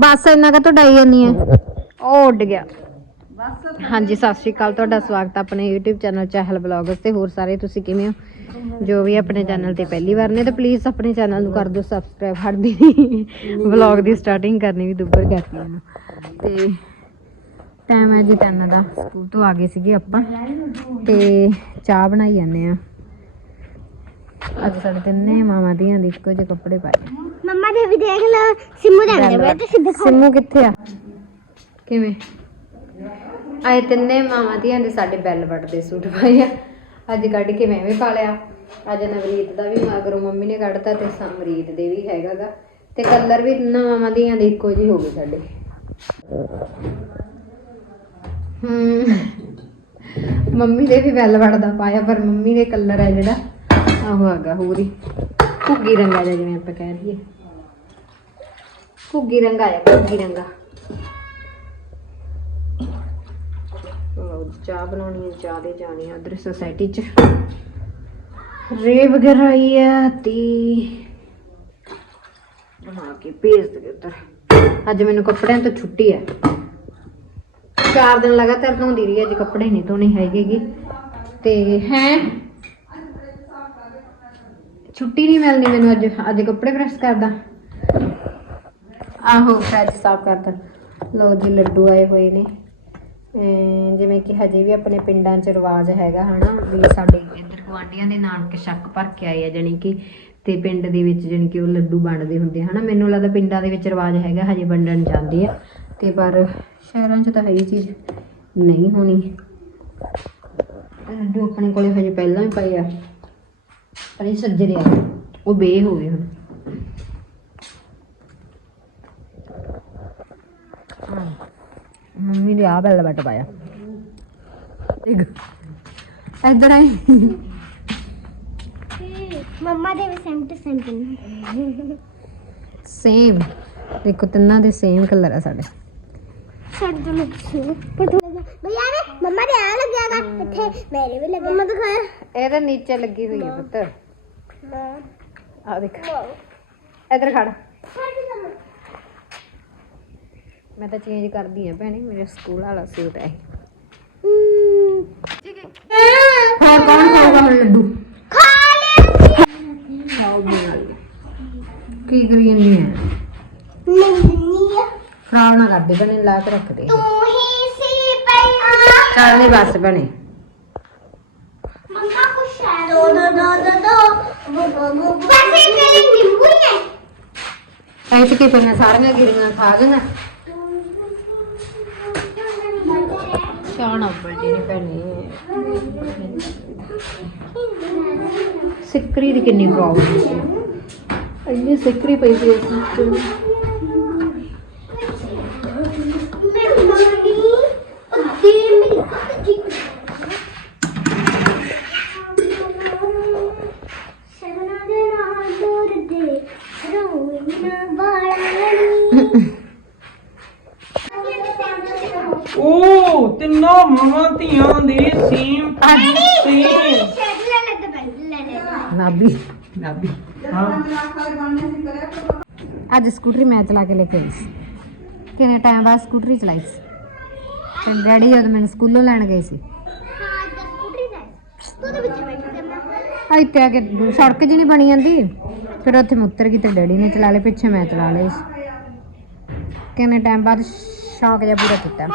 ਬਸ ਇੰਨਾ ਕਿ ਡਾਈ ਜਾਨੀ ਹੈ ਉਹ ਉੱਡ ਗਿਆ। ਹਾਂਜੀ ਸਤਿ ਸ਼੍ਰੀ ਅਕਾਲ। ਤੁਹਾਡਾ ਸਵਾਗਤ ਹੈ ਆਪਣੇ YouTube ਚੈਨਲ ਚਾਹਲ ਬਲੌਗਸ ਤੇ। ਹੋਰ ਸਾਰੇ ਤੁਸੀਂ ਕਿਵੇਂ ਹੋ? ਜੋ ਵੀ ਆਪਣੇ ਚੈਨਲ ਤੇ ਪਹਿਲੀ ਵਾਰ ਨੇ ਤਾਂ ਪਲੀਜ਼ ਆਪਣੇ ਚੈਨਲ ਨੂੰ ਕਰ ਦਿਓ ਸਬਸਕ੍ਰਾਈਬ ਹਟਦੀ ਨਹੀਂ ਵਲੌਗ ਦੀ ਸਟਾਰਟਿੰਗ ਕਰਨੀ ਵੀ ਦੁੱਬਰ ਕਰਤੀ ਨੂੰ ਤੇ ਟਾਈਮ ਹੈ ਜੀ ਤਿੰਨ ਦਾ। ਸਕੂਲ ਤੋਂ ਆ ਗਏ ਸੀਗੇ ਆਪਾਂ। ਤੇ ਚਾਹ ਬਣਾਈ ਜਾਂਦੇ ਆ। ਅੱਜ ਸਾਡੇ ਤਿੰਨੇ ਮਾਵਾਂ ਦੀਆਂ ਦੇ ਇੱਕੋ ਜਿਹੇ ਕੱਪੜੇ ਪਾਏ ਮੰਮਾ ਦੇ ਵੀ ਦੇਖ ਲਓ ਸਿਮੂ ਦੇ ਆਂਦੇ ਤੁਸੀਂ ਦਿਖਾਓ। ਸਿੰਮੂ ਕਿੱਥੇ ਆ? ਕਿਵੇਂ? ਆਏ ਤਿੰਨੇ ਮਾਵਾਂ ਦੀਆਂ ਦੇ ਸਾਡੇ ਬੈਲ ਵੱਟਦੇ ਸੂਟ ਪਾਏ ਆ। ਅੱਜ ਕੱਢ ਕੇ ਮੈਂ ਵੀ ਪਾ ਲਿਆ। ਅੱਜ ਨਵਰੀਤ ਦਾ ਵੀ ਮਗਰੋਂ ਮੰਮੀ ਨੇ ਕੱਢਤਾ ਤੇ ਸਮਰੀਤ ਦੇ ਵੀ ਹੈਗਾਗਾ। ਤੇ ਕਲਰ ਵੀ ਤਿੰਨਾਂ ਮਾਵਾਂ ਦੀਆਂ ਦੇ ਇੱਕੋ ਜਿਹੇ ਹੋ ਗਏ ਸਾਡੇ। ਹੂੰ। ਮੰਮੀ ਦੇ ਵੀ ਬੈਲ ਵੜਦਾ ਪਾਇਆ ਪਰ ਮੰਮੀ ਦੇ ਕਲਰ ਹੈ ਜਿਹੜਾ। ਆਹੋ ਹੈਗਾ ਹੋਰ ਹੀ। ਘੁੱਗੀ ਰੰਗਾ ਜਿਹਾ ਜਿਵੇਂ ਆਪਾਂ ਕਹਿ ਲਈਏ ਘੁੱਗੀ ਰੰਗਾ ਆਇਆ ਘੁੱਗੀ ਰੰਗਾ ਚਾਹ ਬਣਾਉਣੀ ਹੈ, ਚਾਹ ਦੇ ਜਾਣੀ ਆ ਉਧਰ ਸੋਸਾਇਟੀ ਚ। ਰੇ ਵਗੈਰਾ ਆਈ ਹੈ ਤੇ ਬਣਾ ਕੇ ਭੇਜ ਦੇ ਉਧਰ। ਅੱਜ ਮੈਨੂੰ ਕੱਪੜਿਆਂ ਤੋਂ ਛੁੱਟੀ ਹੈ ਚਾਰ ਦਿਨ ਲਗਾਤਾਰ ਧੋਂਦੀ ਰਹੀ ਅੱਜ ਕੱਪੜੇ ਨਹੀਂ ਧੋਣੇ ਹੈਗੇਗੇ ਤੇ ਹੈ ਛੁੱਟੀ ਨਹੀਂ ਮਿਲਣੀ ਮੈਨੂੰ ਅੱਜ ਅੱਜ ਕੱਪੜੇ ਪ੍ਰੈਸ ਕਰਦਾ। ਆਹੋ ਫ੍ਰਿਜ ਸਾਫ਼ ਕਰਦਾ ਲੋ ਜੀ ਲੱਡੂ ਆਏ ਹੋਏ ਨੇ। ਜਿਵੇਂ ਕਿ ਹਜੇ ਵੀ ਆਪਣੇ ਪਿੰਡਾਂ 'ਚ ਰਿਵਾਜ ਹੈਗਾ ਹਨਾ ਵੀ ਸਾਡੇ ਇੱਧਰ ਗੁਆਂਢੀਆਂ ਦੇ ਨਾਨਕ ਸ਼ੱਕ ਭਰ ਕੇ ਆਏ ਆ ਜਾਣੀ ਕਿ ਤੇ ਪਿੰਡ ਦੇ ਵਿੱਚ ਜਾਣੀ ਕਿ ਉਹ ਲੱਡੂ ਵੰਡਦੇ ਹੁੰਦੇ ਆ, ਹਨਾ। ਮੈਨੂੰ ਲੱਗਦਾ ਪਿੰਡਾਂ ਦੇ ਵਿੱਚ ਰਿਵਾਜ ਹੈਗਾ ਹਜੇ ਵੰਡਣ ਜਾਂਦੇ ਆ। ਤੇ ਪਰ ਸ਼ਹਿਰਾਂ 'ਚ ਤਾਂ ਹੈ ਇਹ ਚੀਜ਼ ਨਹੀਂ ਹੋਣੀ। ਲੱਡੂ ਆਪਣੇ ਕੋਲੇ ਹਜੇ ਪਹਿਲਾਂ ਹੀ ਪਏ ਆ। ਪਰ ਇਹ ਸੱਜਰੇ ਆ ਉਹ ਬੇ ਹੋ ਗਏ ਹੁਣ। ਹਾਂ। ਮੰਮੀ ਨੇ ਆ ਬੈਲ ਬਟ ਪਾਇਆ। ਇੱਕ ਇਧਰ ਆਈ। ਮੰਮਾ ਦੇ ਵੀ ਸੇਮ ਟੂ ਸੇਮ ਸੇਮ ਦੇਖੋ ਤਿੰਨਾਂ ਦੇ ਸੇਮ ਕਲਰ ਆ ਸਾਡੇ। ਛੱਡ ਦੋ ਮੈਂ ਪਰ ਥੋੜਾ ਭਈਆ ਨੇ ਮੰਮਾ ਦੇ ਆ ਲੱਗਿਆਗਾ। ਇੱਥੇ ਮੇਰੇ ਵੀ ਲੱਗਿਆ। ਮੰਮਾ ਦਿਖਾਇਆ ਇਹਦੇ ਨੀਚੇ ਲੱਗੀ ਹੋਈ ਹੈ ਪੁੱਤ ਆ ਦੇਖ। ਇਧਰ ਖੜ। ਮੈਂ ਤਾਂ ਚੇਂਜ ਕਰਦੀ ਆ ਭੈਣੇ ਮੇਰੇ ਸਕੂਲ ਵਾਲਾ ਸੂਟ ਹੈ ਹੋਰ ਕੌਣ ਖਾਊਗਾ ਹੁਣ ਲੱਡੂ? ਖਾ ਲਿਆ ਕੀ ਕਰੀ ਜਾਂਦੀ ਹੈ ਨਹੀਂ ਆ। ਖਰਾਬ ਨਾ ਕਰਦੇ ਭੈਣੇ ਲਾ ਕੇ ਰੱਖ ਦੇ। ਤੂੰ ਹੀ ਸੀ ਪਹਿਲਾਂ। ਚੱਲ ਨਹੀਂ ਬਸ ਭੈਣੇ। ਮੰਮਾ ਕੁਛ ਹੈ ਦੋ ਦੋ ਦੋ ਦੋ। ਦੋ ਵੈਸੇ ਤੇਰੀ ਨਿੰਬੂ ਹੀ ਹੈ। ਐਸੇ ਕੀ ਪਈਆਂ ਸਾਰੀਆਂ ਗਿਰੀਆਂ ਖਾ ਗਈਆਂ। ਸ਼ਾਨ ਅੱਬਲ ਜੀ ਨੇ ਭੈਣੇ ਸਿੱਕਰੀ ਦੀ ਕਿੰਨੀ ਪ੍ਰੋਬਲਮ ਸੀ ਇੰਨੀ ਸਿੱਕਰੀ ਪਈ ਸੀ ਇਸ ਵਿੱਚ। ਨਾਬੀ ਨਾਬੀ ਅੱਜ ਸਕੂਟਰੀ ਮੈਂ ਚਲਾ ਕੇ ਲੈ ਕੇ ਆਈ ਸੀ। ਕਿੰਨੇ ਟਾਈਮ ਬਾਅਦ ਸਕੂਟਰੀ ਚਲਾਈ ਸੀ। ਤੇ ਡੈਡੀ ਜਦ ਮੈਨੂੰ ਸਕੂਲੋਂ ਲੈਣ ਗਏ ਸੀ। ਇੱਥੇ ਆ ਕੇ ਸੜਕ ਜਿਹੀ ਨਹੀਂ ਬਣੀ ਜਾਂਦੀ। ਫਿਰ ਉੱਥੇ ਮੈਂ ਉਤਰ ਗਈ ਤੇ ਡੈਡੀ ਨੇ ਚਲਾ ਲਏ, ਪਿੱਛੇ ਮੈਂ ਚਲਾ ਲਏ ਸੀ। ਕਿੰਨੇ ਟਾਈਮ ਬਾਅਦ ਸ਼ੌਕ ਜਿਹਾ ਪੂਰਾ ਕੀਤਾ।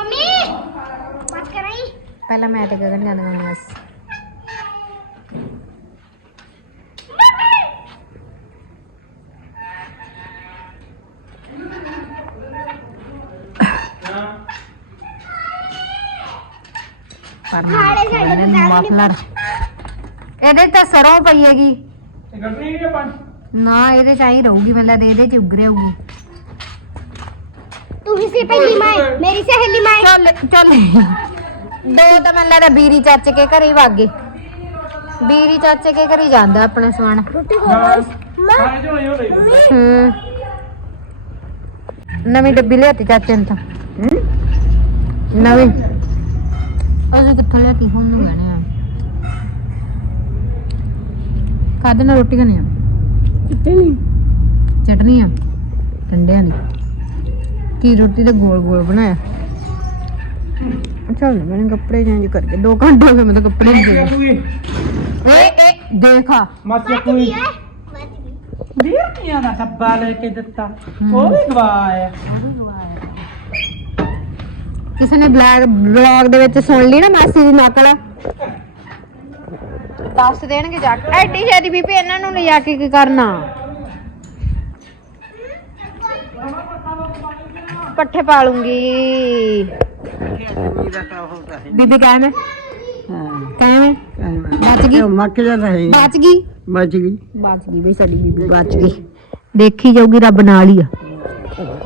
ਪਹਿਲਾਂ ਮੈਂ ਤੇ ਗਗਨ ਜਾਂਦੇ ਹੁੰਦੇ ਬਸ। ਮਫਲਰ ਇਹਦੇ ਤਾਂ ਸਰੋਂ ਪਈ ਹੈਗੀ। ਇਹ ਕੱਢਣੀ ਨਹੀਂ ਆਪਾਂ? ਨਾ ਇਹਦੇ ਚ ਆਈ ਰਹੂਗੀ ਮਤਲਬ ਇਹਦੇ ਚ ਉਗਰੇ ਹੋਊਗੀ ਤੂੰ ਹੀ ਸੀ ਪਹਿਲੀ ਮਾਈ। ਮੇਰੀ ਸਹੇਲੀ ਮਾਈ। ਚੱਲ ਚੱਲ। ਦੋ ਤਾਂ ਮੈਨੂੰ ਲੱਗਦਾ ਬੀਰੀ ਚਾਚੇ ਕੇ ਘਰੇ ਹੀ ਵਾਗੇ ਬੀਰੀ ਚਾਚੇ ਕੇ ਘਰੇ ਹੀ ਜਾਂਦਾ ਆਪਣੇ ਸਮਾਨ। ਰੋਟੀ ਖਾ ਹਾਂ ਮਾਂ ਸਾਰੇ ਜੋ ਇਹੋ ਹੂੰ। ਨਵੀਂ ਡੱਬੀ ਲਿਆਤੀ ਚਾਚੇ ਨੇ ਤਾਂ। ਹੂੰ? ਨਵੀਂ। ਅਸੀਂ ਕਿੱਥੋਂ ਲਿਆਤੀ? ਹੁਣ ਨੂੰ ਗਣੇ ਆ। ਕਾਦੇ ਨਾਲ ਰੋਟੀ ਖਾਣੀ ਆ? ਚਟਨੀ ਆ? ਠੰਡਿਆਂ ਦੀ। ਦੀ ਰੋਟੀ ਤੇ ਗੋਲ ਗੋਲ ਬਣਾਇਆ? ਚੱਲ ਮੈंने ਕੱਪੜੇ ਚੇਂਜ ਕਰਕੇ 2 ਘੰਟੇ ਹੋ ਗਏ ਮੈਂ ਤਾਂ ਕੱਪੜੇ ਨਹੀਂ ਮਾਸੀ ਧੋਏ ਕੋਈ ਓਏ ਏ ਦੇਖਾ ਮਾਸੀ ਕੋਈ ਵੀਰਨੀਆਂ ਦਾ ਡੱਬਾ ਲੈ ਕੇ ਦਿੱਤਾ। ਉਹ ਵੀ ਗਵਾਇਆ ਕਿਸੇ ਨੇ ਬਲੈਕ ਬਲੌਗ ਦੇ ਵਿੱਚ ਸੁਣ ਲਈ ਨਾ ਮਾਸੀ ਦੀ ਨਕਲ? ਦੱਸ ਦੇਣਗੇ ਜਾ ਕੇ। ਐਡੀ ਛੇਤੀ ਬੀਬੀ ਇਹਨਾਂ ਨੂੰ ਲਿਜਾ ਕੇ ਕੀ ਕਰਨਾ? ਪੱਠੇ ਪਾ ਲੂੰਗੀ ਬੀਬੀ ਕਾਇਮ ਹੈ ਕਾਇਮ ਹੈ ਬਚ ਗਈ? ਮੱਕ ਜਾਂਦਾ ਹੈ ਬਚ ਗਈ? ਬਚ ਗਈ। ਬਚ ਗਈ ਬਈ ਸਾਡੀ ਬੀਬੀ। ਬਚ ਗਈ। ਦੇਖੀ ਜਾਊਗੀ ਰੱਬ ਨਾਲ ਹੀ ਆ।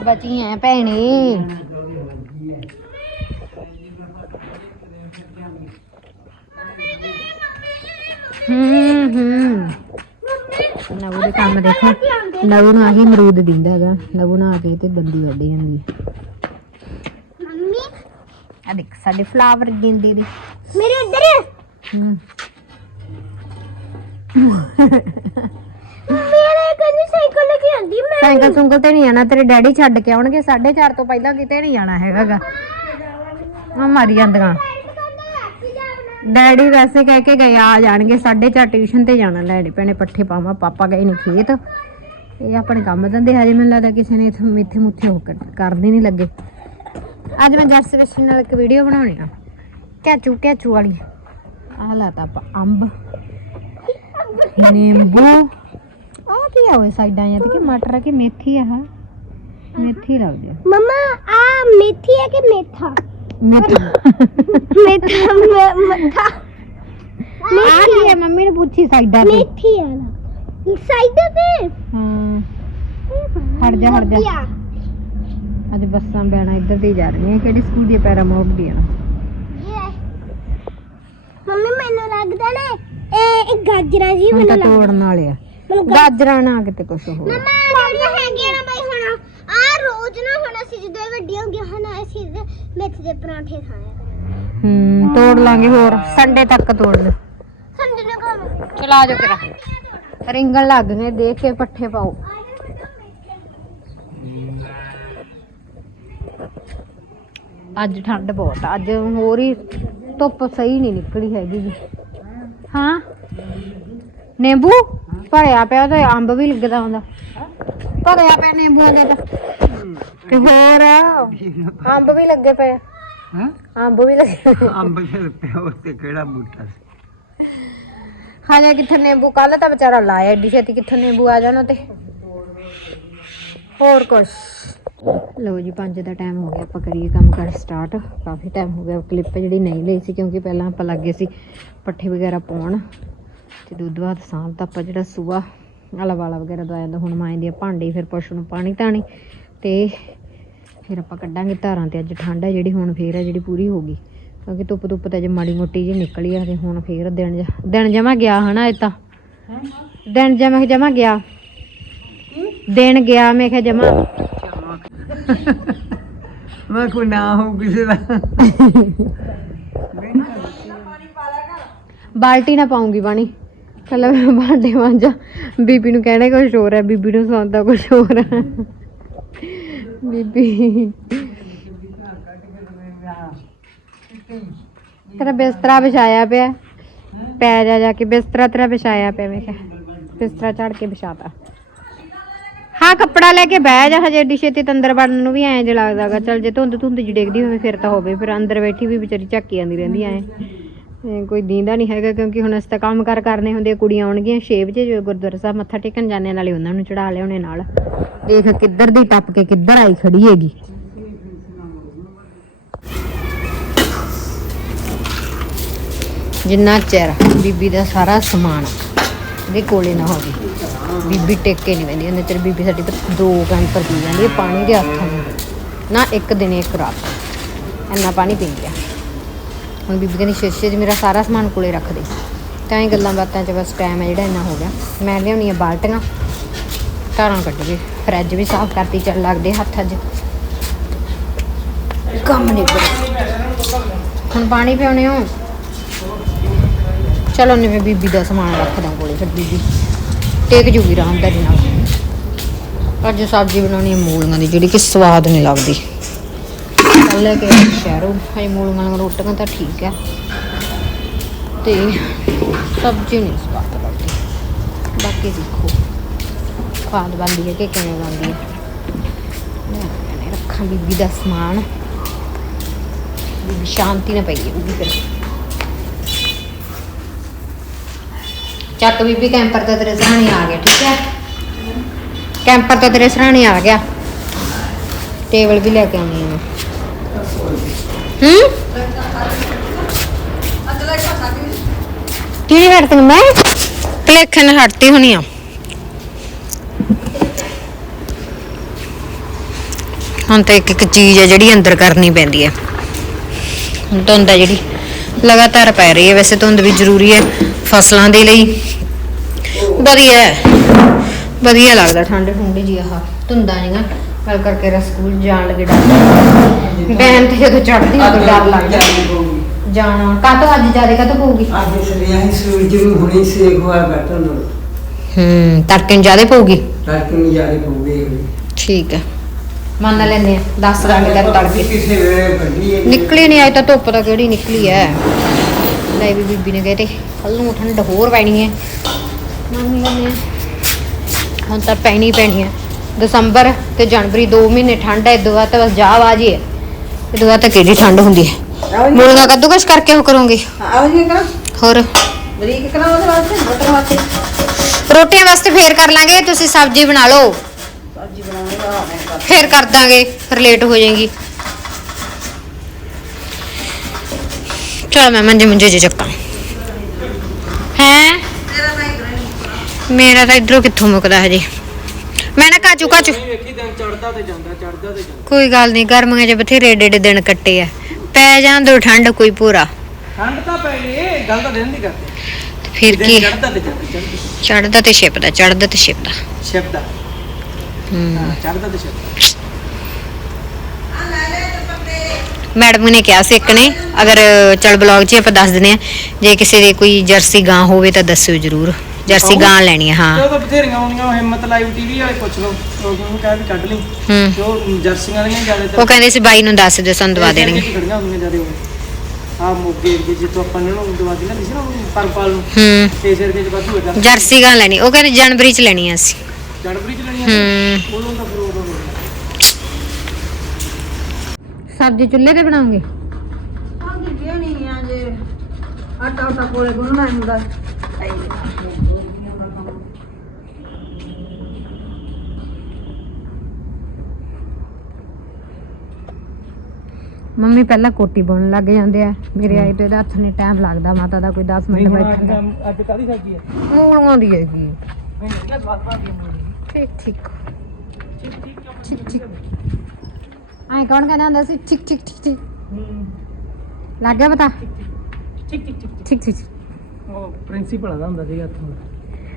ਬਚੀ ਐ ਭੈਣੇ। ਹੂੰ ਹੂੰ। ਨਵੂ ਦੇ ਕੰਮ ਦੇਖੋ। ਨਵੂ ਨੂੰ ਆਹੀ ਅਮਰੂਦ ਦਿੰਦਾ ਹੈਗਾ। ਨਵੂ ਨਾ ਆ ਕੇ ਤੇ ਦੰਦੀ ਵੱਢੀ ਜਾਂਦੀ। ਆ ਦੇਖ ਸਾਡੇ ਫਲਾਵਰ ਗਿੰਦੀ ਦੇ ਮੇਰੇ ਇੱਧਰ ਹੂੰ ਮੇਰੇ ਕੰਨੀ ਸਾਈਕਲ ਲੈ ਕੇ ਆਂਦੀ ਮੈਂ ਸਾਈਕਲ ਸੁੰਕਲ ਤੇ ਨਹੀਂ ਜਾਣਾ ਤੇਰੇ ਡੈਡੀ ਛੱਡ ਕੇ ਆਉਣਗੇ 4:30 ਤੋਂ ਪਹਿਲਾਂ ਕਿਤੇ ਨਹੀਂ ਜਾਣਾ ਹੈਗਾਗਾ। ਆ ਮਾਰੀ ਜਾਂਦੀਆਂ। ਡੈਡੀ ਵੈਸੇ ਕਹਿ ਕੇ ਗਏ ਆ ਜਾਣਗੇ 4:30 ਟਿਊਸ਼ਨ ਤੇ ਜਾਣਾ ਲੈਣੇ ਪੈਣੇ ਪੱਠੇ ਪਾਵਾਂ ਪਾਪਾ ਗਏ ਨੇ ਖੇਤ। ਇਹ ਆਪਣੇ ਕੰਮ ਧੰਦੇ ਹਜੇ ਮੈਨੂੰ ਲੱਗਦਾ ਕਿਸੇ ਨੇ ਇਥੋਂ ਮਿੱਥੇ ਮੁੱਥੇ ਹੋ ਕਰਦੇ ਨਹੀਂ ਲੱਗੇ। ਅੱਜ ਮੈਂ ਜਰਸ ਵਿੱਚ ਨਾਲ ਇੱਕ ਵੀਡੀਓ ਬਣਾਉਣੀ ਆ। ਕੈਚੂ ਕੈਚੂ ਵਾਲੀ। ਆਹ ਲਾਤਾ ਆਪਾਂ ਅੰਬ ਨਿੰਬੂ। ਆ ਕੀ ਆ ਓਏ ਸਾਈਡਾਂ ਜਾਂ ਤੇ ਕਿ ਮਟਰ ਆ ਕਿ ਮੇਥੀ ਆ ਆਹ? ਮੇਥੀ ਲੱਗਦੀ ਆ ਮਮਾ ਆ ਮੇਥੀ ਹੈ ਕਿ ਮੇਥਾ? ਮੇਥੀ। ਮੇਥਾ ਮ- ਮੱਥਾ। ਆ ਕੀ ਹੈ ਮੰਮੀ ਨੇ ਪੁੱਛੀ ਸਾਈਡਾਂ ਤੇ। ਮੇਥੀ ਹੈ ਨਾ। ਸਾਈਡ ਤੇ? ਹਾਂ। ਹਟ ਜਾ ਹਟ ਜਾ। ਵਧੀਆ। ਅੱਜ ਬੱਸਾਂ ਬੈਣਾ ਇੱਧਰ ਦੀ ਜਾ ਰਹੀਆਂ ਕਿਹੜੀ ਸਕੂਲ ਦੀ ਪੈਰਾਮਾਊਟ ਦੀਆਂ। ਮੰਮੀ ਮੈਨੂੰ ਲੱਗਦਾ ਨਾ ਇਹ ਇਹ ਗਾਜਰਾਂ ਜੀ ਹੁਣ ਮੈਨੂੰ ਤਾਂ ਲੱਗਦਾ। ਤੋੜਨ ਵਾਲੇ ਆ। ਗਾਜਰਾਂ ਨਾ ਕਿਤੇ ਕੁਛ ਹੋਰ। ਮਮਾ ਜਿਹੜੀਆਂ ਹੈਗੀਆਂ ਨਾ ਬਈ ਹੁਣ ਆ ਰੋਜ਼ ਨਾ ਹੁਣ ਅਸੀਂ ਜਦੋਂ ਇਹ ਵੱਡੀਆਂ ਹੋ ਗਈਆਂ ਹੁਣ ਅਸੀਂ ਇਹਦੇ ਮੇਥੀ ਦੇ ਪਰਾਂਠੇ ਖਾਇਆ ਕਰਾਂਗੇ। ਹੂੰ ਤੋੜ ਲਾਂਗੇ ਹੋਰ ਸੰਡੇ ਤੱਕ ਤੋੜ ਲੈ। ਸੰਡੇ ਨੂੰ ਕੰਮ ਚਲਾ ਜਾ ਕਰਾ ਰਿੰਗਣ ਲੱਗ ਗਏ ਦੇਖ ਕੇ ਪੱਠੇ ਪਾਓ। ਅੱਜ ਠੰਡ ਬਹੁਤ ਆ ਅੱਜ ਹੋਰ ਹੀ ਧੁੱਪ ਸਹੀ ਨਹੀਂ ਨਿਕਲੀ ਹੈਗੀ ਜੀ। ਹਾਂ? ਨਿੰਬੂ? ਭਰਿਆ ਪਿਆ ਤੇ ਅੰਬ ਵੀ ਲੱਗਦਾ ਹੁੰਦਾ। ਭਰਿਆ ਪਿਆ ਨਿੰਬੂਆਂ ਦਾ ਤਾਂ। ਤੇ ਹੋਰ ਅੰਬ ਵੀ ਲੱਗੇ ਪਏ। ਹਾਂ? ਅੰਬ ਵੀ ਲੱਗੇ ਅੰਬ ਦੇ ਪਿਓ ਤੇ ਕਿਹੜਾ ਬੂਟਾ ਸੀ? ਹਾਲੇ ਕਿੱਥੇ ਨਿੰਬੂ? ਕੱਲ ਤਾਂ ਵਿਚਾਰਾ ਲਾਇਆ ਏਡੀ ਛੇਤੀ ਕਿੱਥੇ ਨਿੰਬੂ ਆ ਜਾਣਾ ਤੇ। ਹੋਰ ਕੁਛ। ਲਓ ਜੀ 5 ਦਾ ਟਾਈਮ ਹੋ ਗਿਆ ਆਪਾਂ ਕਰੀਏ ਕੰਮ ਕਰ ਸਟਾਰਟ ਕਾਫੀ ਟਾਈਮ ਹੋ ਗਿਆ ਕਲਿੱਪ ਜਿਹੜੀ ਨਹੀਂ ਲਈ ਸੀ ਕਿਉਂਕਿ ਪਹਿਲਾਂ ਆਪਾਂ ਲੱਗੇ ਸੀ ਪੱਠੇ ਵਗੈਰਾ ਪਾਉਣ ਤੇ ਦੁੱਧ ਬਾਅਦ ਸ਼ਾਮ ਤਾਂ ਆਪਾਂ ਜਿਹੜਾ ਸੂਆ ਆਲਾ ਵਾਲਾ ਵਗੈਰਾ ਦਵਾਇਆ ਜਾਂਦਾ ਹੁਣ ਮਾਂ ਦੀ ਭਾਂਡੇ ਫਿਰ ਪਸ਼ੂ ਨੂੰ ਪਾਣੀ ਧਾਣੀ ਤੇ ਫਿਰ ਆਪਾਂ ਕੱਢਾਂਗੇ ਧਾਰਾਂ ਤੇ। ਅੱਜ ਠੰਡ ਹੈ ਜਿਹੜੀ ਹੁਣ ਫੇਰ ਹੈ ਜਿਹੜੀ ਪੂਰੀ ਹੋ ਗਈ। ਕਿਉਂਕਿ ਧੁੱਪ ਧੁੱਪ ਤੇ ਜੇ ਮਾੜੀ ਮੋਟੀ ਜੀ ਨਿਕਲੀ ਆ ਤੇ ਹੁਣ ਫੇਰ ਦਿਨ ਜਾ- ਦਿਨ ਜਮਾ ਗਿਆ ਹਨਾ ਇਹ ਤਾਂ। ਦਿਨ ਜਮਾ ਜਮਾ ਗਿਆ। ਦਿਨ ਗਿਆ ਮੈਂ ਕਿਹਾ ਜਮਾ। ਮੈਂ ਕੋਈ ਨਾ ਹੋ ਕਿਸੇ ਦਾ। ਬਾਲਟੀ ਨਾ ਪਾਉਂਗੀ ਪਾਣੀ ਪਹਿਲਾਂ ਮੈਂ ਭਾਂਡੇ ਮਾਂਜਾ ਬੀਬੀ ਨੂੰ ਕਹਿਣਾ ਕੁਝ ਹੋਰ ਹੈ ਬੀਬੀ ਨੂੰ ਸੌਂਦਾ ਕੁਝ ਹੋਰ ਹੈ। ਬੀਬੀ। ਤੇਰਾ ਬਿਸਤਰਾ ਵਿਛਾਇਆ ਪਿਆ। ਪੈ ਜਾ ਜਾ ਕੇ ਬਿਸਤਰਾ ਤੇਰਾ ਵਿਛਾਇਆ ਪਿਆ ਮੈਂ ਕਿਹਾ। ਬਿਸਤਰਾ ਝਾੜ ਕੇ ਵਿਛਾਤਾ। ਹਾਂ, ਕੱਪੜਾ ਲੈ ਕੇ ਬਹਿ ਜਾ ਹਜੇ, ਏਡੀ ਛੇਤੀ ਤਾਂ ਵੜਨ ਨੂੰ ਵੀ ਐਂ ਜਿਹਾ ਲੱਗਦਾਗਾ ਚਲ ਜੇ ਧੁੰਦ ਧੁੰਦ ਜਿਹੀ ਡਿੱਗਦੀ ਹੋਵੇ, ਫਿਰ ਤਾਂ ਹੋਵੇ, ਫਿਰ ਅੰਦਰ ਬੈਠੀ ਵੀ ਵਿਚਾਰੀ ਝੱਕੀ ਜਾਂਦੀ ਰਹਿੰਦੀ ਐ। ਕੋਈ ਦੀਂਦਾ ਨਹੀਂ ਹੈਗਾ, ਕਿਉਂਕਿ ਹੁਣ ਅਸੀਂ ਤਾਂ ਕੰਮ ਕਰ ਕਰਨੇ ਹੁੰਦੇ ਕੁੜੀਆਂ ਆਉਣਗੀਆਂ 6 ਵਜੇ ਜੋ ਗੁਰਦੁਆਰਾ ਸਾਹਿਬ ਮੱਥਾ ਟੇਕਣ ਜਾਂਦੇ ਨਾਲੇ ਉਹਨਾਂ ਨੂੰ ਚੜਾ ਲਿਆਉਣੇ ਨਾਲ। ਦੇਖ ਕਿੱਧਰ ਦੀ ਟੱਪ ਕੇ ਕਿੱਧਰ ਆਈ ਖੜੀ ਹੈਗੀ। ਜਿੰਨਾ ਚਿਰ ਬੀਬੀ ਦਾ ਸਾਰਾ ਸਮਾਨ ਦੇ ਕੋਲੇ ਨਾ ਹੋਵੇ। ਬੀਬੀ ਟੇਕੇ ਨਹੀਂ ਵੰਦੀ ਉਹਨੇ ਚਿਰ ਬੀਬੀ ਸਾਡੀ ਤਾਂ ਦੋ ਕੈਂਪਰ ਪੀ ਜਾਂਦੀ ਹੈ, ਪਾਣੀ ਦੇ ਹੱਥਾਂ ਨੂੰ ਨਾ ਇੱਕ ਦਿਨ, ਇੱਕ ਰਾਤ। ਇੰਨਾ ਪਾਣੀ ਪੀ ਆ। ਹੁਣ ਬੀਬੀ ਕਹਿੰਦੀ, ਸ਼ੀਸ਼ੇ 'ਚ ਮੇਰਾ ਸਾਰਾ ਸਮਾਨ ਕੋਲੇ ਰੱਖ ਦੇ। ਤਾਂ ਹੀ ਗੱਲਾਂ ਬਾਤਾਂ 'ਚ ਬਸ ਟਾਈਮ ਹੈ ਜਿਹੜਾ ਇੰਨਾ ਹੋ ਗਿਆ। ਮੈਂ ਲਿਆਉਣੀ ਆ ਬਾਲਟੀਆਂ, ਧਾਰਾਂ ਕੱਢ ਕੇ ਫਰਿੱਜ ਵੀ ਸਾਫ਼ ਕਰਤੀ, ਚੱਲ ਲੱਗਦੇ ਹੱਥ ਅੱਜ। ਕੰਮ ਨਹੀਂ ਹੁਣ ਪਾਣੀ ਪਿਉਣੇ ਹੋ? ਚਲੋ ਨੇ ਮੈਂ ਬੀਬੀ ਦਾ ਸਮਾਨ ਰੱਖਦਾ ਕੋਲੇ ਫਿਰ ਬੀਬੀ। ਟੇਕ ਜੂਗੀ ਆਰਾਮਦਾਰੀ ਨਾਲ ਅੱਜ ਸਬਜ਼ੀ ਬਣਾਉਣੀ ਹੈ, ਮੂਲੀਆਂ ਦੀ, ਜਿਹੜੀ ਕਿ ਸਵਾਦ ਨਹੀਂ ਲੱਗਦੀ। ਕੱਲ ਲੈ ਕੇ ਆਈ ਸ਼ਹਿਰੋਂ। ਹਜੇ ਮੂਲੀਆਂ ਨਾਲ ਰੋਟੀਆਂ ਤਾਂ ਠੀਕ ਹੈ। ਤੇ ਸਬਜ਼ੀ ਨਹੀਂ ਸਵਾਦ ਲੱਗਦੀ। ਬਾਕੀ ਦੇਖੋ, ਸਵਾਦ ਬਣਦੀ ਹੈ ਕਿ ਕਿਵੇਂ ਬਣਦੀ ਹੈ। ਰੱਖਾਂ ਬੀਬੀ ਦਾ ਸਮਾਨ। ਬੀਬੀ ਸ਼ਾਂਤੀ ਨਾ ਪਈ ਹੋਊਗੀ ਫਿਰ। ਚੱਕ ਬੀਬੀ, ਕੈਂਪਰ ਤਾਂ ਤੇਰੇ ਸਰਾਣੇ ਆ ਗਿਆ ਠੀਕ ਹੈ? ਕੈਂਪਰ ਤਾਂ ਤੇਰੇ ਸਰਾਣੇ ਆ ਗਿਆ। ਟੇਬਲ ਵੀ ਲੈ ਕੇ ਆਉਣੀ ਹੈ? ਹੂੰ ਕੀ ਹਟਤੀ ਮੈਂ? ਕਲੇਖਣ ਹਟਤੀ ਹੋਣੀ ਆ। ਹੁਣ ਤਾਂ ਇੱਕ ਇੱਕ ਚੀਜ਼ ਹੈ ਜਿਹੜੀ ਅੰਦਰ ਕਰਨੀ ਪੈਂਦੀ ਹੈ ਹੁਣ ਧੁੰਦ ਹੈ ਜਿਹੜੀ ਲਗਾਤਾਰ ਪੈ ਰਹੀ ਹੈ। ਵੈਸੇ ਧੁੰਦ ਵੀ ਜ਼ਰੂਰੀ ਹੈ ਫਸਲਾਂ ਦੇ ਲਈ। ਵਧੀਆ ਵਧੀਆ ਲੱਗਦਾ ਠੰਡ ਠੰਡੀ ਜੀ ਆਹ। ਧੁੰਦਾਂ ਜਿਹੀਆਂ। ਕੱਲ ਕਰਕੇ ਰ ਸਕੂਲ ਜਾਣ ਲੱਗੇ ਡਰ ਬੈਨ ਤੇ ਜਦੋਂ ਚੜਦੀ ਉਦੋਂ ਡਰ ਲੱਗਦਾ। ਜਾਣਾ। ਕਾਹਤੋਂ ਅੱਜ ਜ਼ਿਆਦਾ ਕਾਹਤੋਂ ਪਊਗੀ? ਅੱਜ ਸਰੀਆਂ ਹੀ ਸੂਰਜ ਨੂੰ ਹੁਣੇ ਸੇਕ ਹੋਇਆ ਬੈਠਾ ਨੂੰ। ਹੂੰ ਤੜਕੇ ਨੂੰ ਜ਼ਿਆਦਾ ਪਊਗੀ? ਤੜਕੇ ਨੂੰ ਜਾਰੇ ਪਊਗੇ। ਠੀਕ ਹੈ। ਮੰਨ ਲੈਨੇ ਆ 10 ਰੰਗ ਕਰ ਤੜਕੇ। ਕਿਸੇ ਵੇਲੇ ਵੱਡੀ ਹੈ। ਨਿਕਲੀ ਨਹੀਂ ਆਈ ਤਾਂ ਧੁੱਪ ਤਾਂ ਕਿਹੜੀ ਨਿਕਲੀ ਐ ਲੈ ਵੀ ਬੀਬੀ ਨੇ ਕਹੇ ਤੇ ਕੱਲ ਨੂੰ ਠੰਡ ਹੋਰ ਪੈਣੀ ਐ ਮੰਨ ਲੈਨੇ ਆ। ਹੁਣ ਤਾਂ ਪੈਣੀ ਪੈਣੀ ਐ ਦਸੰਬਰ ਤੇ ਜਨਵਰੀ 2 ਮਹੀਨੇ ਠੰਡ ਐ ਇਦੋਂ ਬਾਅਦ ਤਾਂ ਬਸ ਜਾ ਬਾਜੀ ਐ ਇਦੋਂ ਬਾਅਦ ਤਾਂ ਕਿਹੜੀ ਠੰਡ ਹੁੰਦੀ ਐ ਮੁਰਗਾ ਕੱਦੂਕਸ ਕਰਕੇ ਉਹ ਕਰੋਗੇ। ਆਓ ਜੀ ਕਰਾਂ। ਹੋਰ? ਬਰੀਕ ਕਰਾਂ ਉਹਦੇ ਵਾਸਤੇ ਮਟਰ ਵਾਸਤੇ। ਰੋਟੀਆਂ ਵਾਸਤੇ ਫੇਰ ਕਰ ਲਾਂਗੇ ਤੁਸੀਂ ਸਬਜ਼ੀ ਬਣਾ ਲਓ। ਸਬਜ਼ੀ ਬਣਾਉਣੀ ਕਰ ਫੇਰ ਕਰ ਦਾਂਗੇ ਫਿਰ ਲੇਟ ਹੋ ਜਾਏਗੀ। ਚਲ ਮੈਂ ਮੰਜੇ ਮੁੰਜੇ ਜੇ ਚੱਕਾਂ। ਹੈ? ਮੇਰਾ ਤਾਂ ਇਧਰੋਂ ਕਿੱਥੋਂ ਮੁੱਕਦਾ ਹਜੇ। ਮੈਂ ਨਾ ਕਾਚੂ ਕਾਚੂ। ਕੋਈ ਗੱਲ ਨਹੀਂ ਗਰਮੀਆਂ 'ਚ ਬਥੇਰੇ ਏਡੇ ਦਿਨ ਕੱਟੇ ਆ। ਪੈ ਜਾਂਦੋ ਠੰਡ ਕੋਈ ਪੂਰਾ। ਠੰਡ ਤਾਂ ਪੈ ਗਈ ਗੱਲ ਤਾਂ ਦਿਨ ਦੀ ਕਰਦੇ। ਫਿਰ ਕੀ? ਚੜਦਾ ਤੇ ਜਾਂਦਾ ਚੜਦਾ ਚੜਦਾ ਤੇ ਛਿਪਦਾ ਚੜਦਾ ਤੇ ਛਿਪਦਾ। ਹਾਂ ਚੜਦਾ ਤੇ ਸ਼ਬਦਾ ਮੈਡਮ ਨੇ ਕਿਹਾ ਸੀ ਇੱਕ ਨੇ ਅਗਰ ਚਲ ਬਲੌਗ 'ਚ ਹੀ ਆਪਾਂ ਦੱਸ ਦਿੰਦੇ ਆ ਜੇ ਕਿਸੇ ਦੇ ਕੋਈ ਜਰਸੀ ਗਾਂ ਹੋਵੇ ਤਾਂ ਦੱਸਿਓ ਜਰੂਰ। ਜਰਸੀ ਗਾਂ ਲੈਣੀ ਹੈ। ਬਥੇਰੀਆਂ ਆਉਣੀਆਂ ਉਹ ਹਿੰਮਤ ਲਾਈਵ ਟੀਵੀ ਵਾਲੇ ਪੁੱਛ ਲਓ ਉਹ ਉਹਨੂੰ ਕਹਿ ਵੀ ਕੱਢ ਲਈ। ਹੂੰ। ਜੋ ਜਰਸੀਆਂ ਵਾਲੀਆਂ ਜ਼ਿਆਦਾਤਰ ਉਹ ਕਹਿੰਦੇ ਸੀ ਬਾਈ ਨੂੰ ਦੱਸ ਦਿਓ ਸਾਨੂੰ ਦਵਾ ਦੇਣਗੇ। ਖੜੀਆਂ ਹੁੰਦੀਆਂ ਜ਼ਿਆਦਾ ਉਹ? ਆ ਮੋਗੇ ਏਰੀਏ ਜਿੱਥੋਂ ਆਪਾਂ ਨੇ ਉਹਨੂੰ ਦਵਾ ਦਿੰਦੇ ਸੀ ਨਾ ਪਰਪਾਲ ਨੂੰ? ਹੂੰ। ਤੇ ਸਿਰ ਦੇ ਵਾਧੂ ਜਰਸੀ ਗਾਂ ਲੈਣੀ ਉਹ ਕਹਿੰਦੇ ਜਨਵਰੀ 'ਚ ਲੈਣੀ ਆ ਅਸੀਂ। ਜੜਬਰੀ ਚ ਲੈਣੀਆਂ ਹੂੰ। ਉਦੋਂ ਤਾਂ ਫਿਰ ਉਦੋਂ ਲੈਣੀਆਂ। ਸਬਜ਼ੀ ਚੁੱਲ੍ਹੇ ਤੇ ਬਣਾਉਂਗੇ? ਆਟਾ ਉਟਾ ਕੋਲੇ ਗੁੰਨਣਾ ਹੁੰਦਾ। ਮੰਮੀ ਪਹਿਲਾਂ ਕੋਟੀ ਬੁਣਨ ਲੱਗ ਜਾਂਦੇ ਆ। ਮੇਰੇ ਆਏ ਤੇ ਇਹਦੇ ਹੱਥ ਨੇ ਟਾਈਮ ਲੱਗਦਾ ਮਾਤਾ ਦਾ ਕੋਈ 10 ਮਿੰਟ ਬੈਠਣ ਦਾ। ਅੱਜ ਕਾਦੀ ਸਬਜ਼ੀ ਹੈ ਮੂਲੀਆਂ ਦੀ ਹੈਗੀ। ਨਹੀਂ ਨਹੀਂ ਸਵਾਦ ਪਾਦੀ ਠੀਕ ਠੀਕ। ਠੀਕ ਠੀਕ। ਆਏ ਕੌਣ ਕਹਿੰਦਾ ਹੁੰਦਾ ਸੀ? ਠੀਕ ਠੀਕ ਠੀਕ ਠੀਕ। ਲੱਗ ਗਿਆ ਪਤਾ? ਠੀਕ ਠੀਕ ਠੀਕ ਠੀਕ ਠੀਕ ਉਹ ਪ੍ਰਿੰਸੀਪਲ ਦਾ ਹੁੰਦਾ ਸੀਗਾ ਇੱਥੋਂ ਦਾ।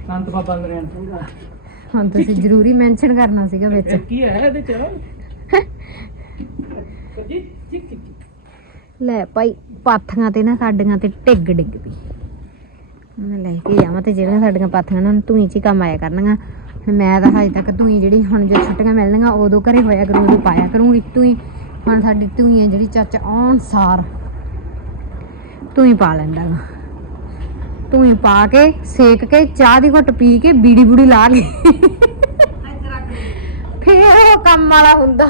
ਸੰਤ ਬਾਬਾ ਨਰੈਣ ਸਿੰਘ ਦਾ। ਹੁਣ ਤੁਸੀਂ ਜ਼ਰੂਰੀ ਮੈਂਸ਼ਨ ਕਰਨਾ ਸੀਗਾ ਵਿੱਚ। ਇਹ ਕੀ ਹੈ ਇਹਦੇ ਚ? ਜੀ ਠੀਕ ਠੀਕ ਠੀਕ। ਲੈ ਭਾਈ ਪਾਥੀਆਂ ਤੇ ਨਾ ਸਾਡੀਆਂ ਤੇ ਟਿੱਗ ਡਿੱਗ ਪਈ। ਮੈਂ ਲੈ ਕੇ ਜਾਵਾਂ ਤੇ ਜਿਹੜੀਆਂ ਸਾਡੀਆਂ ਪਾਥੀਆਂ ਨਾ ਤੂੰ ਚ ਹੀ ਕੰਮ ਆਇਆ ਕਰਨਗੀਆਂ ਹੁਣ ਮੈਂ ਤਾਂ ਹਜੇ ਤੱਕ ਧੂਈ ਜਿਹੜੀ ਹੁਣ ਜੇ ਛੁੱਟੀਆਂ ਮਿਲਣਗੀਆਂ ਉਦੋਂ ਘਰੇ ਹੋਇਆ ਕਰੂ ਉਦੋਂ ਪਾਇਆ ਕਰੂੰਗੀ ਤੂੰ ਹੁਣ ਸਾਡੀ ਧੂਈ ਹੈ ਜਿਹੜੀ ਚਾਚਾ ਆਉਣ ਸਾਰ। ਤੂੰ ਪਾ ਲੈਂਦਾ ਗਾ। ਪਾ ਕੇ, ਸੇਕ ਕੇ, ਚਾਹ ਦੀ ਘੁੱਟ ਪੀ ਕੇ, ਬੀੜੀ ਬੂੜੀ ਲਾ ਲਈ ਫੇਰ ਉਹ ਕੰਮ ਵਾਲਾ ਹੁੰਦਾ।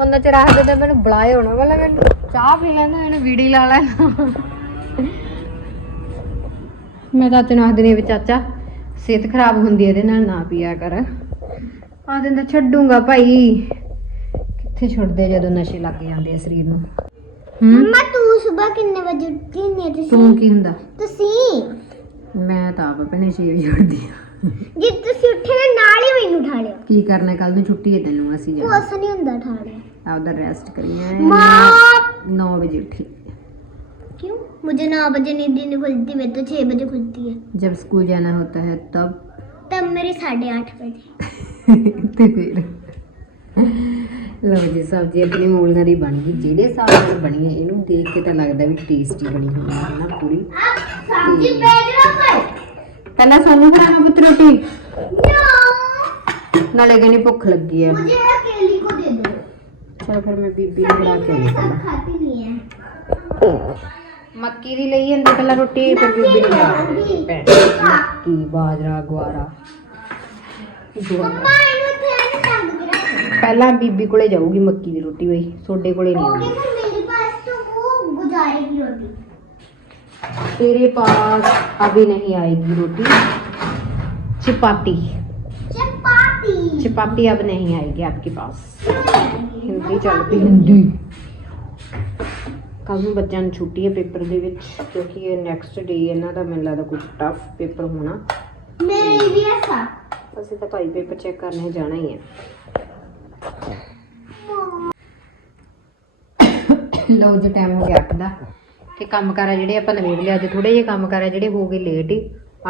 ਉਹਨਾਂ ਚ ਰੱਖਦੇ ਤਾਂ ਮੈਨੂੰ ਬੁਲਾਏ ਹੋਣਾ ਵਾਲਾ ਮੈਨੂੰ। ਚਾਹ ਪੀ ਲੈਣਾ, ਇਹਨੂੰ ਬੀੜੀ ਲਾ ਲੈਣਾ। ਮੈਂ ਤਾਂ ਤੈਨੂੰ ਆਖਦੀ ਨਹੀਂ ਵੀ ਚਾਚਾ ਸਿਹਤ ਖਰਾਬ ਹੁੰਦੀ ਇਹਦੇ ਨਾਲ ਨਾ ਪੀਆ ਕਰ। ਆ ਦਿੰਦਾ ਛੱਡੂਗਾ ਭਾਈ। ਕਿੱਥੇ ਛੁੱਟਦੇ ਜਦੋਂ ਨਸ਼ੇ ਲੱਗ ਜਾਂਦੇ ਆ ਸਰੀਰ ਨੂੰ? ਮੰਮਾ ਤੂੰ ਸਵੇਰ ਕਿੰਨੇ ਵਜੇ ਉੱਠੀ ਨਹੀਂ ਤੁਸੀਂ? ਤੂੰ ਕੀ ਹੁੰਦਾ? ਤੁਸੀਂ? ਮੈਂ ਤਾਂ ਆਪ ਆਪਣੇ ਛੇ ਵਜੇ ਉੱਠਦੀ ਆ। ਜੇ ਤੁਸੀਂ ਉੱਠੇ ਨਾ ਨਾਲ ਹੀ ਮੈਨੂੰ ਉਠਾ ਲਿਓ। ਕੀ ਕਰਨਾ ਕੱਲ ਨੂੰ ਛੁੱਟੀ ਹੈ ਤੈਨੂੰ ਅਸੀਂ ਜਾਣਾ। ਕੁਛ ਨਹੀਂ ਹੁੰਦਾ ਉਠਾ ਲਿਓ ਆਪਦਾ ਰੈਸਟ ਕਰੀਏ। ਮਾਂ! 9 ਵਜੇ ਉੱਠੀ। क्यों मुझे नौ बजे नींद ही नहीं खुलती मेरी तो छह बजे खुलती है जब स्कूल जाना होता है तब तब मेरी साढ़े आठ बजे ਤੇ ਫਿਰ ਲਓ ਜੀ ਸਬਜ਼ੀ ਆਪਣੀ ਮੂਲੀਆਂ ਦੀ ਬਣ ਗਈ ਜਿਹੜੇ ਹਿਸਾਬ ਨਾਲ ਬਣੀ ਹੈ ਇਹਨੂੰ ਦੇਖ ਕੇ ਤਾਂ ਲੱਗਦਾ ਵੀ ਟੇਸਟੀ ਬਣੀ ਹੋਣੀ ਹੈ ਨਾ ਪੂਰੀ सब्जी भेज रहा पर ਪਹਿਲਾਂ ਸੋਨੂੰ ਬਣਾਵਾਂ ਪੁੱਤ ਰੋਟੀ नो ਨਾਲੇ ਕਹਿੰਦੀ ਭੁੱਖ ਲੱਗੀ ਹੈ मुझे अकेली को दे दो ਚਲ ਫਿਰ ਮੈਂ ਬੀਬੀ ਨੂੰ ਬਣਾ ਕੇ ਆਈ सब खाती नहीं है ਮੱਕੀ मक्की दी लई अंदर पहला रोटी पर भी मक्की बाजरा गुआरा। पहला बीबी को जाऊगी मक्की की रोटी भाई सोडे को नहीं आऊगी तेरे पास अभी नहीं आएगी रोटी। चपाती। चपाती। चपाती अब नहीं आएगी आपके पास। हिंदी चलती हिंदी। ਕੱਲ ਨੂੰ ਬੱਚਿਆਂ ਨੂੰ ਛੁੱਟੀ ਹੈ ਪੇਪਰ ਦੇ ਵਿੱਚ ਕਿਉਂਕਿ ਇਹ ਨੈਕਸਟ ਡੇ ਇਹਨਾਂ ਦਾ ਮੈਨੂੰ ਲੱਗਦਾ ਕੁਝ ਟਫ ਪੇਪਰ ਹੋਣਾ। ਮੇਰੀ ਵੀ ਐਸਾ ਅਸੀਂ ਤਾਂ ਭਾਈ ਪੇਪਰ ਚੈੱਕ ਕਰਨੇ ਜਾਣਾ ਹੀ ਹੈ ਲੋ ਜੀ ਟਾਈਮ ਹੋ ਗਿਆ 8 ਦਾ। ਤੇ ਕੰਮ ਕਰਾ ਜਿਹੜੇ ਆਪਾਂ ਨਵੇੜ ਲਿਆ ਅੱਜ ਥੋੜੇ ਜਿਹੇ ਕੰਮ ਕਰਾ ਜਿਹੜੇ ਹੋ ਗਏ ਲੇਟ ਹੀ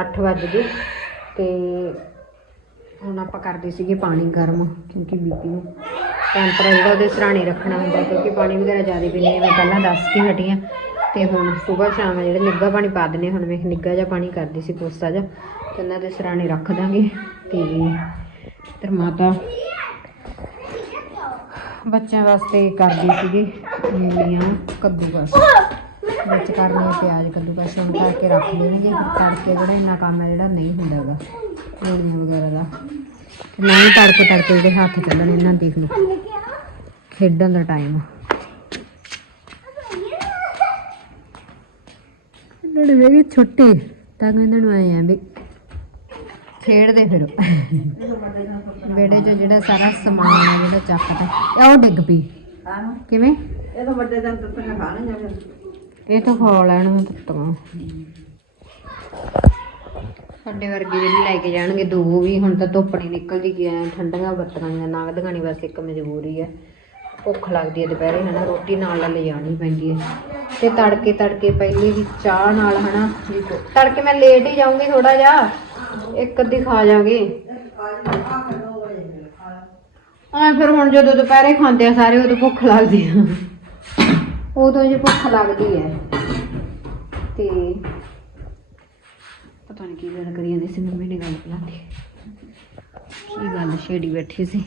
8 ਵਜੇ ਦੇ ਤੇ ਹੁਣ ਆਪਾਂ ਕਰਦੇ ਸੀਗੇ ਪਾਣੀ ਗਰਮ ਕਿਉਂਕਿ ਬੀਪੀ ਨੂੰ। ਟੈਂਪਰੇਚਰ ਜਿਹੜਾ ਉਹਦੇ ਸਰਾਣੇ ਰੱਖਣਾ ਹੁੰਦਾ, ਕਿਉਂਕਿ ਪਾਣੀ ਵਗੈਰਾ ਜ਼ਿਆਦਾ ਪੀਂਦੇ ਮੈਂ ਪਹਿਲਾਂ ਦੱਸ ਕੇ ਹਟੀ ਹਾਂ ਤੇ ਹੁਣ ਸਵੇਰ ਸ਼ਾਮ ਜਿਹੜਾ ਨਿੱਘਾ ਪਾਣੀ ਪਾ ਦਿੰਦੇ ਹੁਣ ਮੈਂ ਨਿੱਘਾ ਜਿਹਾ ਪਾਣੀ ਕਰਦੀ ਸੀ ਕੋਸਾ ਜਿਹਾ, ਤੇ ਉਹਨਾਂ ਦੇ ਸਰਾਣੇ ਰੱਖ ਦਾਂਗੇ। ਤੇ ਤੇ ਮਾਤਾ ਬੱਚਿਆਂ ਵਾਸਤੇ ਕਰਦੀ ਸੀਗੀ ਮੂਲੀਆਂ ਕੱਦੂਕਸ। ਵਿੱਚ ਕਰਨੀ ਪਿਆਜ਼ ਕੱਦੂਕਸ ਹੁਣ ਕਰਕੇ ਰੱਖ ਦੇਣਗੇ। ਤੜਕੇ ਜਿਹੜਾ ਇੰਨਾ ਕੰਮ ਹੈ ਜਿਹੜਾ ਨਹੀਂ ਹੁੰਦਾ ਹੈਗਾ ਮੂਲੀਆਂ ਵਗੈਰਾ ਦਾ। ਤੇ ਨਾ ਹੀ ਤੜਕੇ ਤੜਕੇ ਜਿਹੜੇ ਹੱਥ ਚੱਲਣ ਇਹਨਾਂ ਦੇਖ ਲਓ। ਖੇਡਣ ਦਾ ਟਾਈਮ ਇਹਨਾਂ ਨੂੰ ਵੇਗੇ ਛੁੱਟੀ, ਤਾਂ ਇਹਨਾਂ ਨੂੰ ਆਏ ਆ ਵੀ ਖੇਡਦੇ ਫਿਰ। ਬੇੜੇ 'ਚ ਜਿਹੜਾ ਸਾਰਾ ਸਮਾਨ ਹੈ ਜਿਹੜਾ ਚੱਕਦਾ ਇਹ ਉਹ ਡਿੱਗ ਪਈ। ਕਿਵੇਂ? ਇਹ ਤਾਂ ਵੱਡੇ ਦਿਨ ਤੱਕ ਖਾਣੇ ਜਾਂਦੇ ਇਹ ਤਾਂ ਖਾ ਲੈਣ ਮੈਂ ਸਾਡੇ ਵਰਗੇ ਵੀ ਲੈ ਕੇ ਜਾਣਗੇ, ਦੋ ਵੀ, ਹੁਣ ਤਾਂ ਧੁੱਪ ਨਹੀਂ ਨਿਕਲਦੀ ਗਿਆ ਠੰਡੀਆਂ ਬੱਤੀਆਂ ਜਾਂ ਲੰਘਦੀਆਂ ਨਹੀਂ ਬਸ ਇੱਕ ਮਜਬੂਰੀ ਹੈ ਭੁੱਖ ਲੱਗਦੀ ਹੈ ਦੁਪਹਿਰੇ, ਹਨਾ, ਰੋਟੀ ਨਾਲ ਲੈ ਜਾਣੀ ਪੈਂਦੀ ਹੈ ਤੇ ਤੜਕੇ ਤੜਕੇ ਪਹਿਲੇ ਵੀ ਚਾਹ ਨਾਲ, ਹਨਾ, ਵੀ ਤੜਕੇ ਮੈਂ ਲੇਟ ਹੀ ਜਾਊਂਗੀ ਥੋੜਾ ਜਿਹਾ, ਇੱਕ ਅੱਧੀ ਖਾ ਜਾਗੇ ਆ ਫਿਰ ਹੁਣ ਜਦੋਂ ਦੁਪਹਿਰੇ ਖਾਂਦੇ ਆ ਸਾਰੇ, ਉਦੋਂ ਭੁੱਖ ਲੱਗਦੀ ਆ। ਉਦੋਂ ਜੇ ਭੁੱਖ ਲੱਗਦੀ ਹੈ ਤੇ ਪਤਾ ਨਹੀਂ ਕੀ ਗੱਲ ਕਰੀ ਜਾਂਦੀ ਸੀ, ਮੰਮੀ ਨੇ ਗੱਲ ਪਲਾਤੀ ਕੀ ਗੱਲ ਛੇੜੀ ਬੈਠੀ ਸੀ।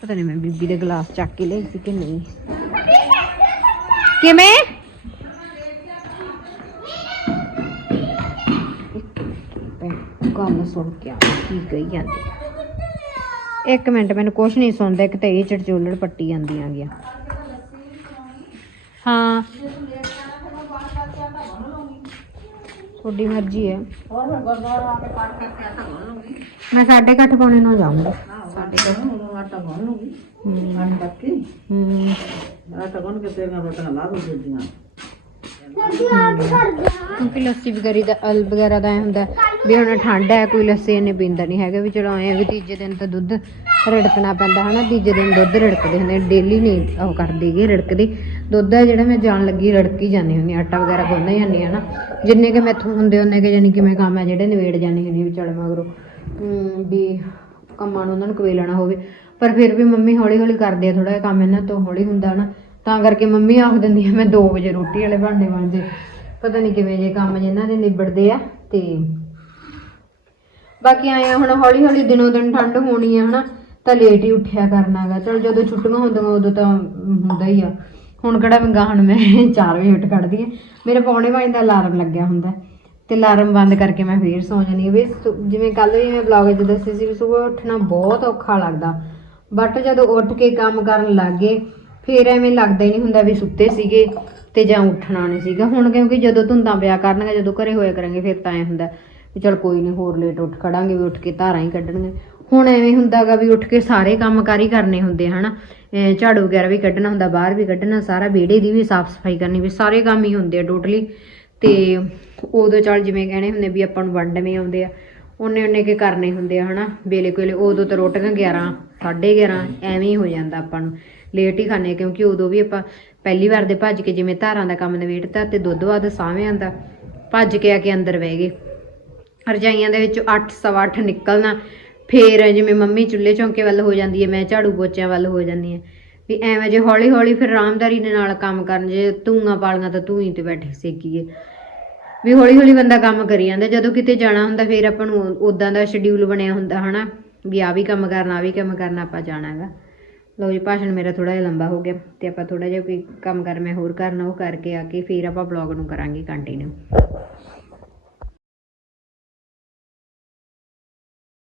ਪਤਾ ਨਹੀਂ ਮੈਂ ਬੀਬੀ ਦੇ ਗਲਾਸ ਚੱਕ ਕੇ ਲਈ ਸੀ ਕਿ ਨਹੀਂ। ਕਿਵੇਂ? ਗੱਲ ਸੁਣ ਕੇ ਕੀ ਕਹੀ ਜਾਂਦੀ। ਇੱਕ ਮਿੰਟ, ਮੈਨੂੰ ਕੁਛ ਨਹੀਂ ਸੁਣਦਾ, ਇੱਕ ਤੇ ਇਹ ਚੜਚੋਲੜ ਪੱਟੀ ਜਾਂਦੀਆਂ ਗਿਆ। ਹਾਂ। ਤੁਹਾਡੀ ਮਰਜ਼ੀ ਹੈ। ਮੈਂ ਗੁਰਦੁਆਰਾ ਆ ਕੇ ਨੂੰ ਜਾਊਂਗਾ। ਸਾਡੇ ਕੋਲ ਹੁਣ ਆਟਾ ਆਟਾ ਕਿਉਂਕਿ ਲੱਸੀ ਵਗੈਰੀ ਦਾ ਅਲ ਵਗੈਰਾ ਦਾ ਹੁੰਦਾ ਵੀ ਹੁਣ ਠੰਡ ਹੈ ਕੋਈ ਲੱਸੀ ਇਹਨੇ ਪੀਂਦਾ ਨਹੀਂ ਹੈਗਾ ਵੀ ਚਲੋ ਐ ਵੀ ਤੀਜੇ ਦਿਨ ਤਾਂ ਦੁੱਧ ਰੜਕਣਾ ਪੈਂਦਾ ਹਨਾ ਤੀਜੇ ਦਿਨ ਦੁੱਧ ਰੜਕਦੇ ਹੁੰਦੇ ਡੇਲੀ ਨਹੀਂ ਉਹ ਕਰਦੀਗੀ ਰੜਕਦੀ। ਦੁੱਧ ਹੈ ਜਿਹੜਾ ਮੈਂ ਜਾਣ ਲੱਗੀ ਰੜਕੀ ਜਾਂਦੀ ਹੁੰਦੀ ਹਾਂ, ਆਟਾ ਵਗੈਰਾ ਗੁੰਨ੍ਹ ਜਾਂਦੀ ਹਾਂ ਨਾ। ਜਿੰਨੇ ਕਿ ਮੈਥੋਂ ਹੁੰਦੇ ਉਹਨੇ ਕਿ ਜਾਨੀ ਕਿ ਮੈਂ ਕੰਮ ਹੈ ਜਿਹੜੇ ਨਿਬੇੜ ਜਾਂਦੀ ਹੁੰਦੀ ਵੀ ਚਲ ਮਗਰੋਂ ਵੀ ਕੰਮਾਂ ਨੂੰ ਉਹਨਾਂ ਨੂੰ ਕਵੇਲਣਾ ਹੋਵੇ। ਪਰ ਫਿਰ ਵੀ ਮੰਮੀ ਹੌਲੀ ਹੌਲੀ ਕਰਦੇ ਆ ਥੋੜਾ ਜਿਹਾ ਕੰਮ ਇਹਨਾਂ ਤੋਂ ਹੌਲੀ ਹੁੰਦਾ ਨਾ। ਤਾਂ ਕਰਕੇ ਮੰਮੀ ਆਖ ਦਿੰਦੀ ਆ ਮੈਂ 2 ਵਜੇ ਰੋਟੀ ਵਾਲੇ ਭਾਂਡੇ ਬਣਦੇ ਪਤਾ ਨਹੀਂ ਕਿਵੇਂ ਜੇ ਕੰਮ ਜਿਨ੍ਹਾਂ ਦੇ ਨਿਬੜਦੇ ਆ ਤੇ ਬਾਕੀ ਆਏ ਆ ਹੁਣ ਹੌਲੀ ਹੌਲੀ ਦਿਨੋਂ ਦਿਨ ਠੰਡ ਹੋਣੀ ਆ ਹਨਾ ਤਾਂ ਲੇਟ ਹੀ ਉੱਠਿਆ ਕਰਨਾਗਾ ਚਲ ਜਦੋਂ ਛੁੱਟੀਆਂ ਹੁੰਦੀਆਂ ਉਦੋਂ ਤਾਂ ਹੁੰਦਾ ਹੀ ਆ। ਹੁਣ ਕਿਹੜਾ ਮੈਂ ਗਾਹਣ ਮੈਂ 4 ਵਜੇ ਉੱਠ ਕੱਢਦੀ ਹਾਂ। ਮੇਰੇ ਪੌਣੇ ਪੰਜ ਦਾ ਅਲਾਰਮ ਲੱਗਿਆ ਹੁੰਦਾ। ਤੇ ਅਲਾਰਮ ਬੰਦ ਕਰਕੇ ਮੈਂ ਫੇਰ ਸੌ ਜਾਂਦੀ ਹਾਂ। ਵੀ ਸੁ- ਜਿਵੇਂ ਕੱਲ ਵੀ ਮੈਂ ਬਲੌਗ 'ਚ ਦੱਸੀ ਸੀ ਵੀ ਸਵੇਰ ਉੱਠਣਾ ਬਹੁਤ ਔਖਾ ਲੱਗਦਾ। ਬਟ ਜਦੋਂ ਉੱਠ ਕੇ ਕੰਮ ਕਰਨ ਲੱਗੇ ਫੇਰ ਐਵੇਂ ਲੱਗਦਾ ਹੀ ਨਹੀਂ ਹੁੰਦਾ ਵੀ ਸੁੱਤੇ ਸੀਗੇ ਤੇ ਜਾਂ ਉੱਠਣਾ ਨਹੀਂ ਸੀਗਾ। ਹੁਣ ਕਿਉਂਕਿ ਜਦੋਂ ਧੁੰਦਾਂ ਪਿਆ ਕਰਨਗੇ ਜਦੋਂ ਘਰੇ ਹੋਇਆ ਕਰਾਂਗੇ ਫਿਰ ਤਾਂ ਐ ਹੁੰਦਾ ਵੀ ਚਲ ਕੋਈ ਨਹੀਂ ਹੋਰ ਲੇਟ ਉੱਠ ਖੜਾਂਗੇ ਵੀ ਉੱਠ ਕੇ ਧਾਰਾਂ ਹੀ ਕੱਢਣਗੇ ਹੁਣ ਐਵੇਂ ਹੁੰਦਾਗਾ ਵੀ ਉੱਠ ਕੇ ਸਾਰੇ ਕੰਮ ਕਾਰ ਹੀ ਕਰਨੇ ਹੁੰਦੇ ਆ, ਹਨਾ? ਝਾੜੂ ਵਗੈਰਾ ਵੀ ਕੱਢਣਾ ਹੁੰਦਾ, ਬਾਹਰ ਵੀ ਕੱਢਣਾ, ਸਾਰਾ ਵਿਹੜੇ ਦੀ ਵੀ ਸਾਫ਼ ਸਫ਼ਾਈ ਕਰਨੀ, ਵੀ ਸਾਰੇ ਕੰਮ ਹੀ ਹੁੰਦੇ ਆ ਟੋਟਲੀ ਤੇ ਉਦੋਂ ਚੱਲ ਜਿਵੇਂ ਕਹਿੰਦੇ ਹੁੰਦੇ ਵੀ ਆਪਾਂ ਨੂੰ ਵੰਡਵੇਂ ਆਉਂਦੇ ਆ, ਉਹਨੇ ਉਹਨੇ ਕੇ ਕਰਨੇ ਹੁੰਦੇ ਆ, ਹਨਾ? ਵੇਲੇ ਕੋਲੇ ਉਦੋਂ ਤਾਂ ਰੋਟੀਆਂ 11 11:30 ਐਵੇਂ ਹੀ ਹੋ ਜਾਂਦਾ ਆਪਾਂ ਨੂੰ। ਲੇਟ ਹੀ ਖਾਣੇ ਕਿਉਂਕਿ ਉਦੋਂ ਵੀ ਆਪਾਂ ਪਹਿਲੀ ਵਾਰ ਦੇ ਭੱਜ ਕੇ ਜਿਵੇਂ ਧਾਰਾਂ ਦਾ ਕੰਮ ਨਵੇੜਤਾ ਤੇ ਦੁੱਧ ਬਾਅਦ ਸਾਵੇਂ ਦਾ ਭੱਜ ਕੇ ਆ ਕੇ ਅੰਦਰ ਬਹਿ ਗਏ। ਰਜਾਈਆਂ ਦੇ ਵਿੱਚ 8 ਸਵਾ ਅੱਠ ਨਿਕਲਣਾ ਫੇਰ ਜਿਵੇਂ ਮੰਮੀ ਚੁੱਲ੍ਹੇ ਚੌਂਕੇ ਵੱਲ ਹੋ ਜਾਂਦੀ ਹੈ, ਮੈਂ ਝਾੜੂ ਪੋਚਿਆਂ ਵੱਲ ਹੋ ਜਾਂਦੀ ਹਾਂ। ਵੀ ਐਵੇਂ ਜੇ ਹੌਲੀ ਹੌਲੀ ਫਿਰ ਆਰਾਮਦਾਰੀ ਦੇ ਨਾਲ ਕੰਮ ਕਰਨ, ਜੇ ਧੂਆਂ ਪਾਲੀਆਂ ਤਾਂ ਧੂਈ ਤੇ ਬੈਠੇ ਸੇਕੀਏ। ਵੀ ਹੌਲੀ ਹੌਲੀ ਬੰਦਾ ਕੰਮ ਕਰੀ ਜਾਂਦਾ, ਜਦੋਂ ਕਿਤੇ ਜਾਣਾ ਹੁੰਦਾ ਫਿਰ ਆਪਾਂ ਨੂੰ ਉਦਾਂ ਦਾ ਸ਼ਡਿਊਲ ਬਣਿਆ ਹੁੰਦਾ, ਹਨਾ? ਵੀ ਆ ਵੀ ਕੰਮ ਕਰਨਾ ਆ ਵੀ ਕੰਮ ਕਰਨਾ, ਆਪਾਂ ਜਾਣਾ ਹੈਗਾ ਲਓ ਜੀ, ਭਾਸ਼ਣ ਮੇਰਾ ਥੋੜਾ ਜਿਹਾ ਲੰਬਾ ਹੋ ਗਿਆ, ਤੇ ਆਪਾਂ ਥੋੜਾ ਜਿਹਾ ਕੋਈ ਕੰਮ ਕਰ, ਮੈਂ ਹੋਰ ਕਰਨਾ, ਉਹ ਕਰਕੇ ਆ ਕੇ ਫਿਰ ਆਪਾਂ ਬਲੌਗ ਨੂੰ ਕਰਾਂਗੇ ਕੰਟੀਨਿਊ